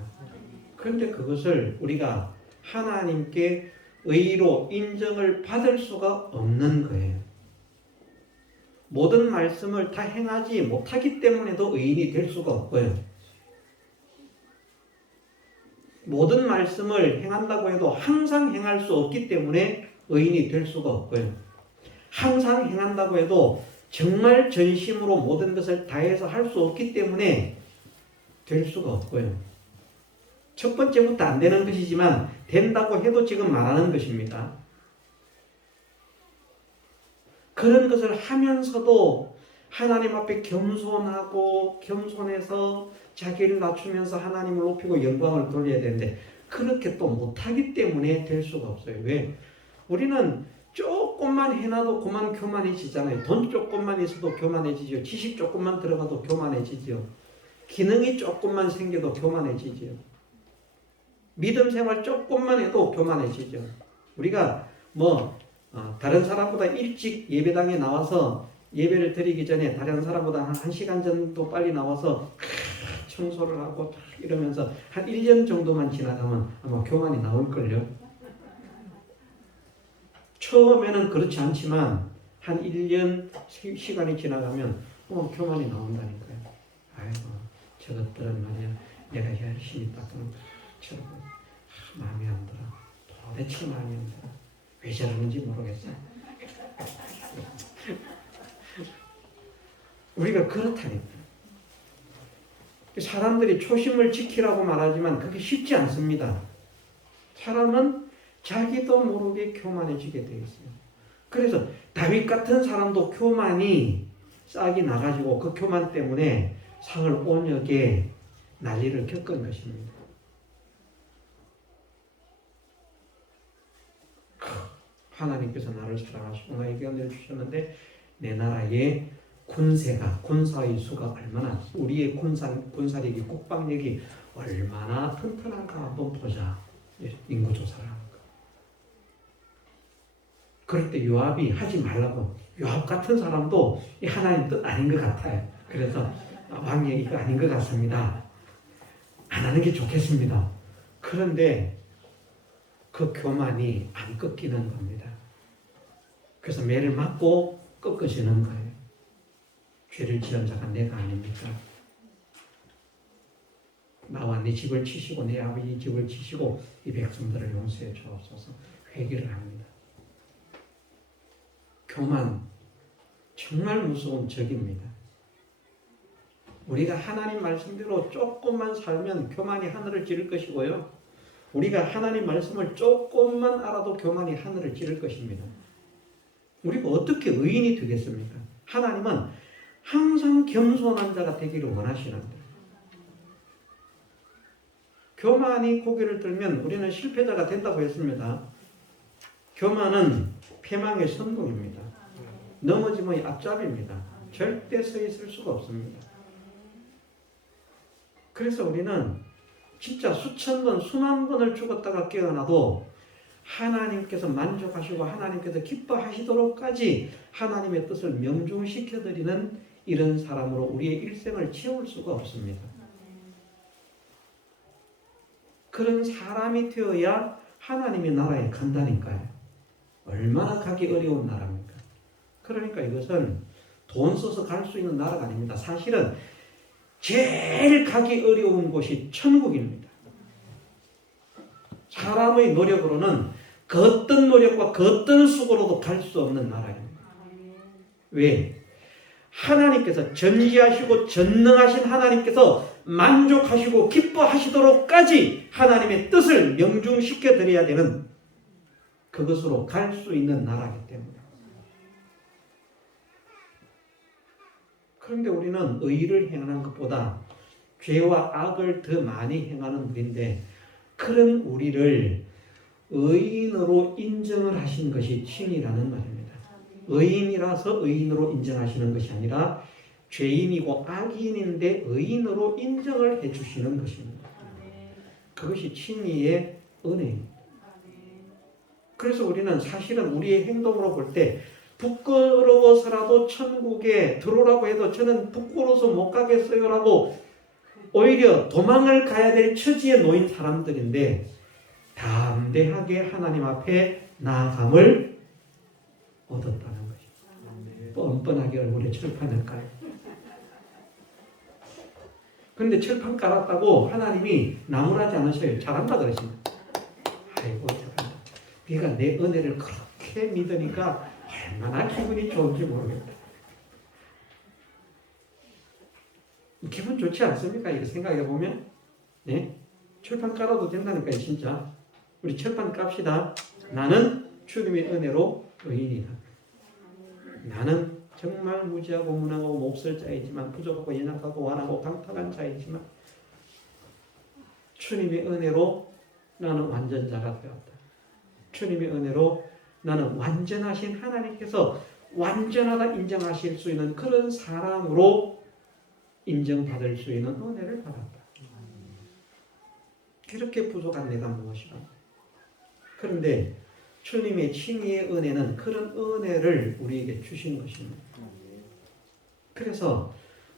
그런데 그것을 우리가 하나님께 의로 인정을 받을 수가 없는 거예요. 모든 말씀을 다 행하지 못하기 때문에도 의인이 될 수가 없고요. 모든 말씀을 행한다고 해도 항상 행할 수 없기 때문에 의인이 될 수가 없고요. 항상 행한다고 해도 정말 전심으로 모든 것을 다해서 할 수 없기 때문에 될 수가 없고요. 첫 번째부터 안 되는 것이지만 된다고 해도 지금 말하는 것입니다. 그런 것을 하면서도 하나님 앞에 겸손하고 겸손해서 자기를 낮추면서 하나님을 높이고 영광을 돌려야 되는데 그렇게 또 못하기 때문에 될 수가 없어요. 왜? 우리는 조금만 해놔도 그만 교만해지잖아요. 돈 조금만 있어도 교만해지죠. 지식 조금만 들어가도 교만해지죠. 기능이 조금만 생겨도 교만해지죠. 믿음 생활 조금만 해도 교만해지죠. 우리가 다른 사람보다 일찍 예배당에 나와서 예배를 드리기 전에 다른 사람보다 한 1시간 정도 빨리 나와서 청소를 하고 이러면서 한 1년 정도만 지나가면 아마 교만이 나올걸요. 처음에는 그렇지 않지만 한 1년 시간이 지나가면 교만이 나온다니까요. 아이고 저것들은 말이야 내가 열심히 닦은 것처럼 마음에 안 들어. 도대체 마음에 안 들어. 왜 저러는지 모르겠어. 우리가 그렇다니까. 사람들이 초심을 지키라고 말하지만 그게 쉽지 않습니다. 사람은 자기도 모르게 교만해지게 되어 있어요. 그래서 다윗 같은 사람도 교만이 싹이 나가지고 그 교만 때문에 사흘 온역에 난리를 겪은 것입니다. 하나님께서 나를 사랑하시고 나에게 은혜를 주셨는데 내 나라의 군사의 수가 얼마나, 우리의 군사력이, 국방력이 얼마나 튼튼한가 한번 보자. 인구조사를 하는 거. 그럴 때 요압이 하지 말라고. 요압 같은 사람도 이 하나님 뜻 아닌 것 같아요. 그래서 왕 얘기가 아닌 것 같습니다. 안 하는 게 좋겠습니다. 그런데 그 교만이 안 꺾이는 겁니다. 그래서 매를 맞고 꺾어지는 거예요. 죄를 지은 자가 내가 아닙니까? 나와 네 집을 치시고 내 아버지 집을 치시고 이 백성들을 용서해 주옵소서. 회개를 합니다. 교만 정말 무서운 적입니다. 우리가 하나님 말씀대로 조금만 살면 교만이 하늘을 찌를 것이고요. 우리가 하나님 말씀을 조금만 알아도 교만이 하늘을 찌를 것입니다. 우리가 어떻게 의인이 되겠습니까? 하나님은 항상 겸손한 자가 되기를 원하시는데 교만이 고개를 들면 우리는 실패자가 된다고 했습니다. 교만은 패망의 선봉입니다. 넘어지면 앞잡이입니다. 절대 서 있을 수가 없습니다. 그래서 우리는 진짜 수천 번, 수만 번을 죽었다가 깨어나도 하나님께서 만족하시고 하나님께서 기뻐하시도록까지 하나님의 뜻을 명중시켜드리는 이런 사람으로 우리의 일생을 채울 수가 없습니다. 그런 사람이 되어야 하나님의 나라에 간다니까요. 얼마나 가기 어려운 나라입니까? 그러니까 이것은 돈 써서 갈 수 있는 나라가 아닙니다. 사실은 제일 가기 어려운 곳이 천국입니다. 사람의 노력으로는 그 어떤 노력과 그 어떤 수고로도 갈 수 없는 나라입니다. 왜? 하나님께서 전지하시고 전능하신 하나님께서 만족하시고 기뻐하시도록까지 하나님의 뜻을 명중시켜 드려야 되는 그것으로 갈 수 있는 나라이기 때문에. 그런데 우리는 의를 행하는 것보다 죄와 악을 더 많이 행하는 우리인데 그런 우리를 의인으로 인정을 하신 것이 칭이라는 말입니다. 의인이라서 의인으로 인정하시는 것이 아니라 죄인이고 악인인데 의인으로 인정을 해주시는 것입니다. 그것이 칭의의 은혜입니다. 그래서 우리는 사실은 우리의 행동으로 볼 때 부끄러워서라도 천국에 들어오라고 해도 저는 부끄러워서 못 가겠어요 라고 오히려 도망을 가야 될 처지에 놓인 사람들인데 담대하게 하나님 앞에 나아감을 얻었다는 것입니다. 뻔뻔하게 얼굴에 철판을 까요. 그런데 철판 깔았다고 하나님이 나무라지 않으셔요. 잘한다 그러십니다. 아이고 잘한다. 네가 내 은혜를 그렇게 믿으니까 얼마나 기분이 좋은지 모르겠다. 기분 좋지 않습니까? 이렇게 생각해 보면 네? 철판 깔아도 된다니까요. 진짜 우리 철판 깝시다. 나는 주님의 은혜로 의인이다. 나는 정말 무지하고 무능하고 몹쓸 자이지만 부족하고 연약하고 완하고 강탈한 자이지만 주님의 은혜로 나는 완전자가 되었다. 주님의 은혜로 나는 완전하신 하나님께서 완전하다 인정하실 수 있는 그런 사람으로 인정받을 수 있는 은혜를 받았다. 이렇게 부족한 내가 무엇이라. 그런데 주님의 칭의의 은혜는 그런 은혜를 우리에게 주신 것입니다. 그래서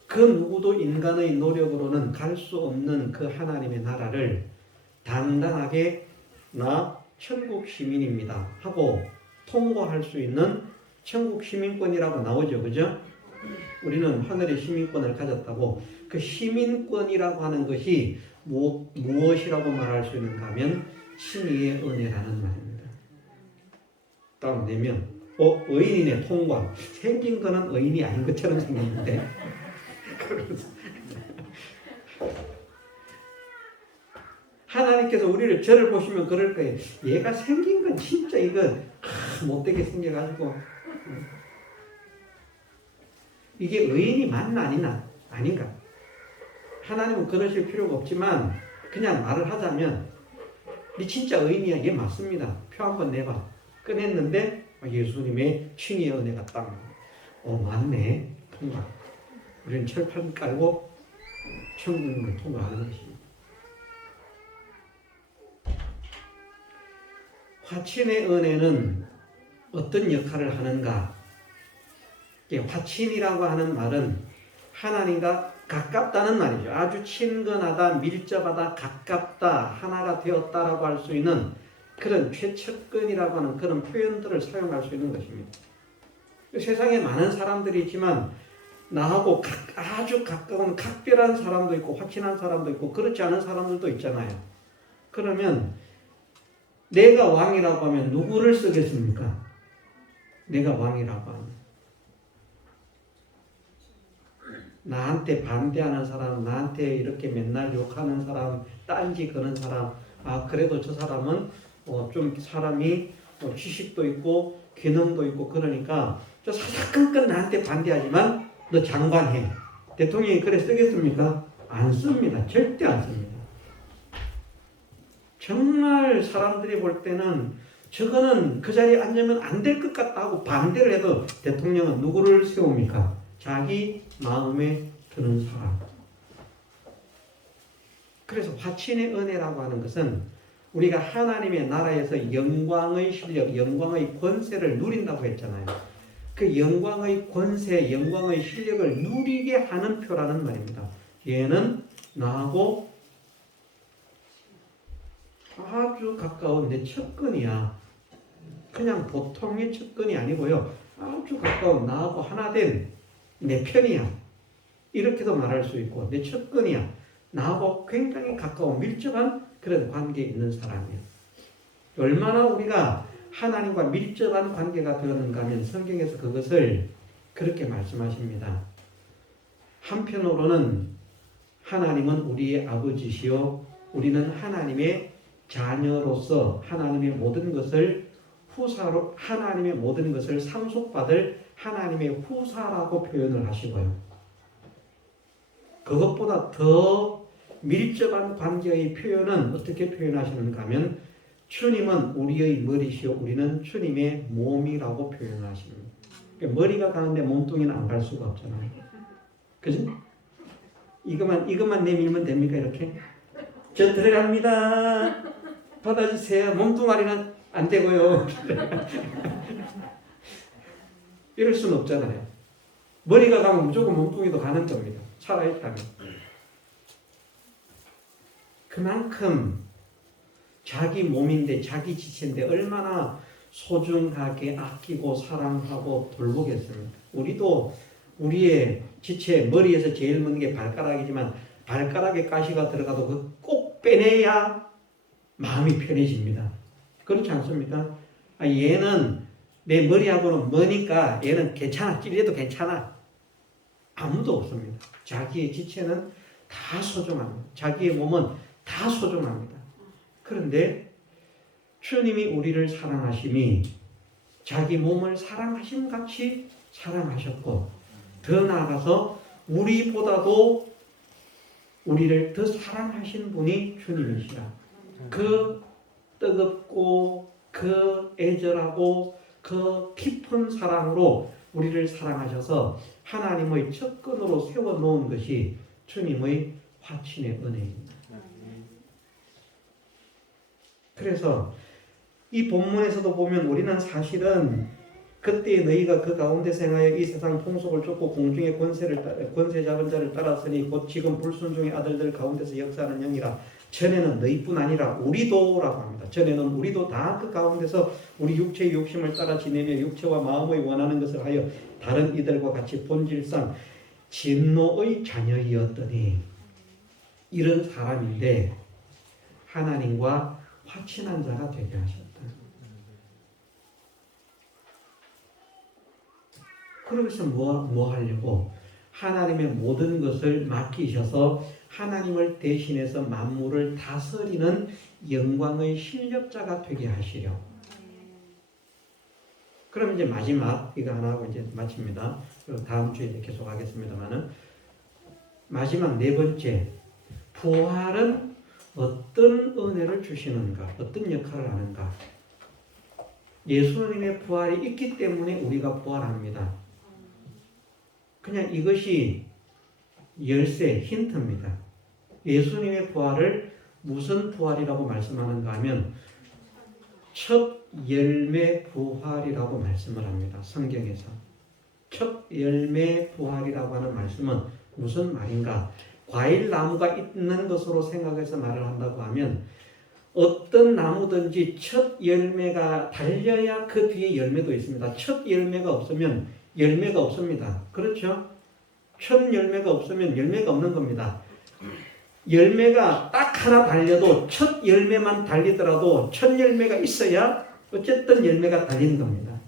그 누구도 인간의 노력으로는 갈 수 없는 그 하나님의 나라를 당당하게 나 천국 시민입니다 하고 통과할 수 있는 천국 시민권이라고 나오죠. 그죠? 우리는 하늘의 시민권을 가졌다고. 그 시민권이라고 하는 것이 무엇이라고 말할 수 있는가 하면 칭의의 은혜라는 말입니다. 다음 내면 의인이네 통과. 생긴 거는 의인이 아닌 것처럼 생겼는데 하나님께서 우리를 저를 보시면 그럴 거예요. 얘가 생긴 건 진짜 이거 못되게 생겨가지고 이게 의인이 맞나 아닌가. 하나님은 그러실 필요가 없지만 그냥 말을 하자면 네 진짜 의인이야. 얘 맞습니다. 표 한번 내봐. 꺼냈는데 예수님의 칭의의 은혜가 딱 맞네. 통과. 우리는 철판 깔고 천국을 통과하는 것입니다. 화친의 은혜는 어떤 역할을 하는가? 화친이라고 하는 말은 하나님과 가깝다는 말이죠. 아주 친근하다, 밀접하다, 가깝다, 하나가 되었다라고 할 수 있는 그런 최측근이라고 하는 그런 표현들을 사용할 수 있는 것입니다. 세상에 많은 사람들이 있지만 나하고 아주 가까운 각별한 사람도 있고 화친한 사람도 있고 그렇지 않은 사람들도 있잖아요. 그러면 내가 왕이라고 하면 누구를 쓰겠습니까? 내가 왕이라고 하면 나한테 반대하는 사람, 나한테 이렇게 맨날 욕하는 사람, 딴지 거는 사람, 그래도 저 사람은 좀 사람이 지식도 있고 기능도 있고 그러니까 저 사사건건 나한테 반대하지만 너 장관해. 대통령이 그래 쓰겠습니까? 안 씁니다. 절대 안 씁니다. 정말 사람들이 볼 때는 저거는 그 자리에 앉으면 안 될 것 같다 하고 반대를 해도 대통령은 누구를 세웁니까? 자기 마음에 드는 사람. 그래서 화친의 은혜라고 하는 것은 우리가 하나님의 나라에서 영광의 실력, 영광의 권세를 누린다고 했잖아요. 그 영광의 권세, 영광의 실력을 누리게 하는 표라는 말입니다. 얘는 나하고 아주 가까운 내 측근이야. 그냥 보통의 측근이 아니고요. 아주 가까운 나하고 하나 된 내 편이야. 이렇게도 말할 수 있고 내 측근이야. 나하고 굉장히 가까운 밀접한 그런 관계에 있는 사람이야. 얼마나 우리가 하나님과 밀접한 관계가 되었는가 하면 성경에서 그것을 그렇게 말씀하십니다. 한편으로는 하나님은 우리의 아버지시요 우리는 하나님의 자녀로서 하나님의 모든 것을 후사로 하나님의 모든 것을 상속받을 하나님의 후사라고 표현을 하시고요. 그것보다 더 밀접한 관계의 표현은 어떻게 표현하시는가 하면 주님은 우리의 머리시요 우리는 주님의 몸이라고 표현하십니다. 그러니까 머리가 가는데 몸뚱이는 안 갈 수가 없잖아요. 그죠? 이것만 내밀면 됩니까? 이렇게? 저 들어갑니다. 받아주세요. 몸뚱아리는 안 되고요. 이럴 수는 없잖아요. 머리가 가면 무조건 몸뚱이도 가는 겁니다. 살아있다면. 그만큼 자기 몸인데 자기 지체인데 얼마나 소중하게 아끼고 사랑하고 돌보겠습니까? 우리도 우리의 지체 머리에서 제일 먼 게 발가락이지만 발가락에 가시가 들어가도 그 꼭 빼내야 마음이 편해집니다. 그렇지 않습니까? 얘는 내 머리하고는 머니까 얘는 괜찮아. 찔려도 괜찮아. 아무도 없습니다. 자기의 지체는 다 소중합니다. 자기의 몸은 다 소중합니다. 그런데 주님이 우리를 사랑하심이 자기 몸을 사랑하심 같이 사랑하셨고 더 나아가서 우리보다도 우리를 더 사랑하신 분이 주님이시라. 그 뜨겁고 그 애절하고 그 깊은 사랑으로 우리를 사랑하셔서 하나님의 측근으로 세워놓은 것이 주님의 화친의 은혜입니다. 그래서 이 본문에서도 보면 우리는 사실은 그때 너희가 그 가운데서 행하여 이 세상 풍속을 쫓고 공중의 권세 잡은 자를 따랐으니 곧 지금 불순종의 아들들 가운데서 역사하는 영이라. 전에는 너희뿐 아니라 우리도라고 합니다. 전에는 우리도 다 그 가운데서 우리 육체의 욕심을 따라 지내며 육체와 마음의 원하는 것을 하여 다른 이들과 같이 본질상 진노의 자녀이었더니 이런 사람인데 하나님과 화친한 자가 되게 하셨다. 그러면서 뭐 하려고? 하나님의 모든 것을 맡기셔서 하나님을 대신해서 만물을 다스리는 영광의 실력자가 되게 하시려. 그럼 이제 마지막 이거 하나 하고 이제 마칩니다. 그리고 다음 주에 이제 계속 하겠습니다만은 마지막 네 번째, 부활은 어떤 은혜를 주시는가? 어떤 역할을 하는가? 예수님의 부활이 있기 때문에 우리가 부활합니다. 그냥 이것이 열쇠, 힌트입니다. 예수님의 부활을 무슨 부활이라고 말씀하는가 하면 첫 열매 부활이라고 말씀을 합니다. 성경에서. 첫 열매 부활이라고 하는 말씀은 무슨 말인가? 과일 나무가 있는 것으로 생각해서 말을 한다고 하면 어떤 나무든지 첫 열매가 달려야 그 뒤에 열매도 있습니다. 첫 열매가 없으면 열매가 없습니다. 그렇죠? 첫 열매가 없으면 열매가 없는 겁니다. 열매가 딱 하나 달려도 첫 열매만 달리더라도 첫 열매가 있어야 어쨌든 열매가 달리는 겁니다.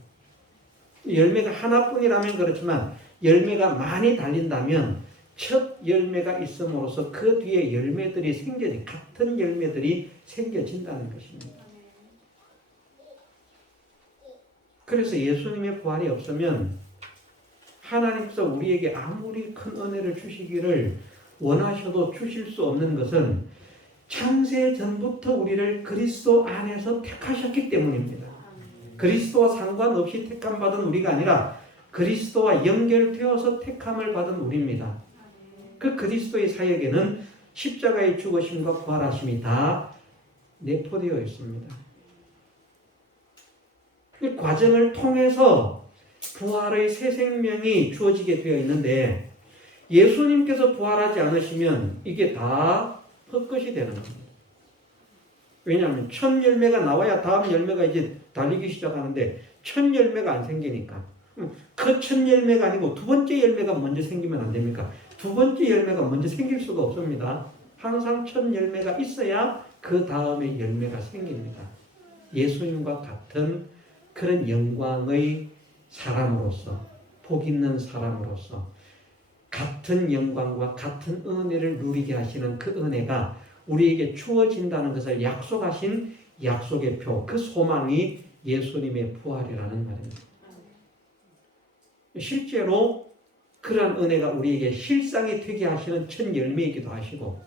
열매가 하나뿐이라면 그렇지만 열매가 많이 달린다면 첫 열매가 있음으로써 그 뒤에 열매들이 같은 열매들이 생겨진다는 것입니다. 그래서 예수님의 부활이 없으면 하나님께서 우리에게 아무리 큰 은혜를 주시기를 원하셔도 주실 수 없는 것은 창세 전부터 우리를 그리스도 안에서 택하셨기 때문입니다. 그리스도와 상관없이 택함 받은 우리가 아니라 그리스도와 연결되어서 택함을 받은 우리입니다. 그 그리스도의 사역에는 십자가의 죽으심과 부활하심이 다 내포되어 있습니다. 그 과정을 통해서 부활의 새 생명이 주어지게 되어 있는데 예수님께서 부활하지 않으시면 이게 다 헛것이 되는 겁니다. 왜냐하면 첫 열매가 나와야 다음 열매가 이제 달리기 시작하는데 첫 열매가 안 생기니까 그 첫 열매가 아니고 두 번째 열매가 먼저 생기면 안 됩니까? 두 번째 열매가 먼저 생길 수가 없습니다. 항상 첫 열매가 있어야 그 다음에 열매가 생깁니다. 예수님과 같은 그런 영광의 사람으로서 복 있는 사람으로서 같은 영광과 같은 은혜를 누리게 하시는 그 은혜가 우리에게 주어진다는 것을 약속하신 약속의 표, 그 소망이 예수님의 부활이라는 말입니다. 실제로 그러한 은혜가 우리에게 실상이 되게 하시는 첫 열매이기도 하시고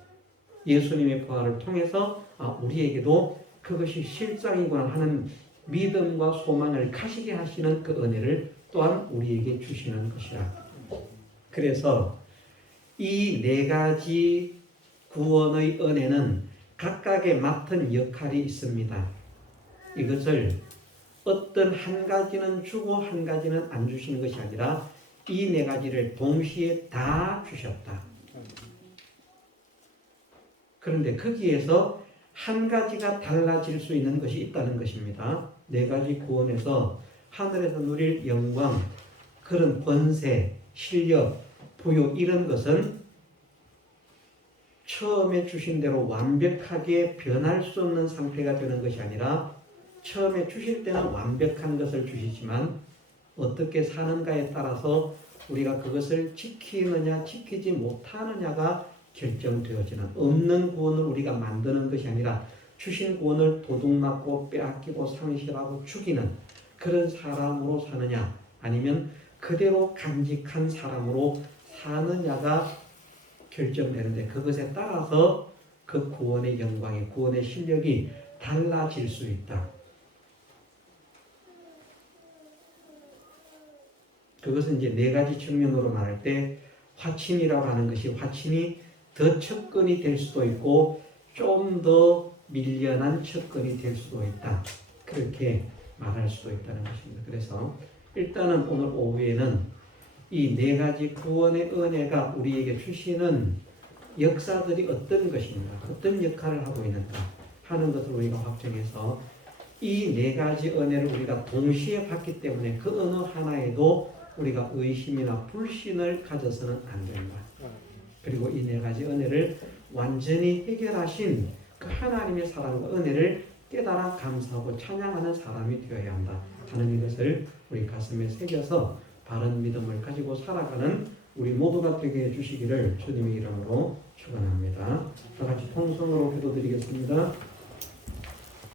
예수님의 부활을 통해서 우리에게도 그것이 실상이구나 하는 믿음과 소망을 가지게 하시는 그 은혜를 또한 우리에게 주시는 것이라. 그래서 이 네 가지 구원의 은혜는 각각의 맡은 역할이 있습니다. 이것을 어떤 한 가지는 주고 한 가지는 안 주시는 것이 아니라 이 네 가지를 동시에 다 주셨다. 그런데 거기에서 한 가지가 달라질 수 있는 것이 있다는 것입니다. 네 가지 구원에서 하늘에서 누릴 영광, 그런 권세, 실력, 부요 이런 것은 처음에 주신 대로 완벽하게 변할 수 없는 상태가 되는 것이 아니라 처음에 주실 때는 완벽한 것을 주시지만 어떻게 사는가에 따라서 우리가 그것을 지키느냐 지키지 못하느냐가 결정되어지는 없는 구원을 우리가 만드는 것이 아니라 주신 구원을 도둑맞고 빼앗기고 상실하고 죽이는 그런 사람으로 사느냐 아니면 그대로 간직한 사람으로 사느냐가 결정되는데 그것에 따라서 그 구원의 영광이 구원의 실력이 달라질 수 있다. 그것은 이제 네 가지 측면으로 말할 때 화친이라고 하는 것이 화친이 더 척근이 될 수도 있고 좀 더 밀려난 척근이 될 수도 있다. 그렇게 말할 수도 있다는 것입니다. 그래서 일단은 오늘 오후에는 이 네 가지 구원의 은혜가 우리에게 주시는 역사들이 어떤 것인가, 어떤 역할을 하고 있는가 하는 것을 우리가 확정해서 이 네 가지 은혜를 우리가 동시에 받기 때문에 그 어느 하나에도 우리가 의심이나 불신을 가져서는 안 된다. 그리고 이 네 가지 은혜를 완전히 해결하신 그 하나님의 사랑과 은혜를 깨달아 감사하고 찬양하는 사람이 되어야 한다 하는 이것을 우리 가슴에 새겨서 바른 믿음을 가지고 살아가는 우리 모두가 되게 해주시기를 주님의 이름으로 축원합니다. 다 같이 통성으로 기도드리겠습니다.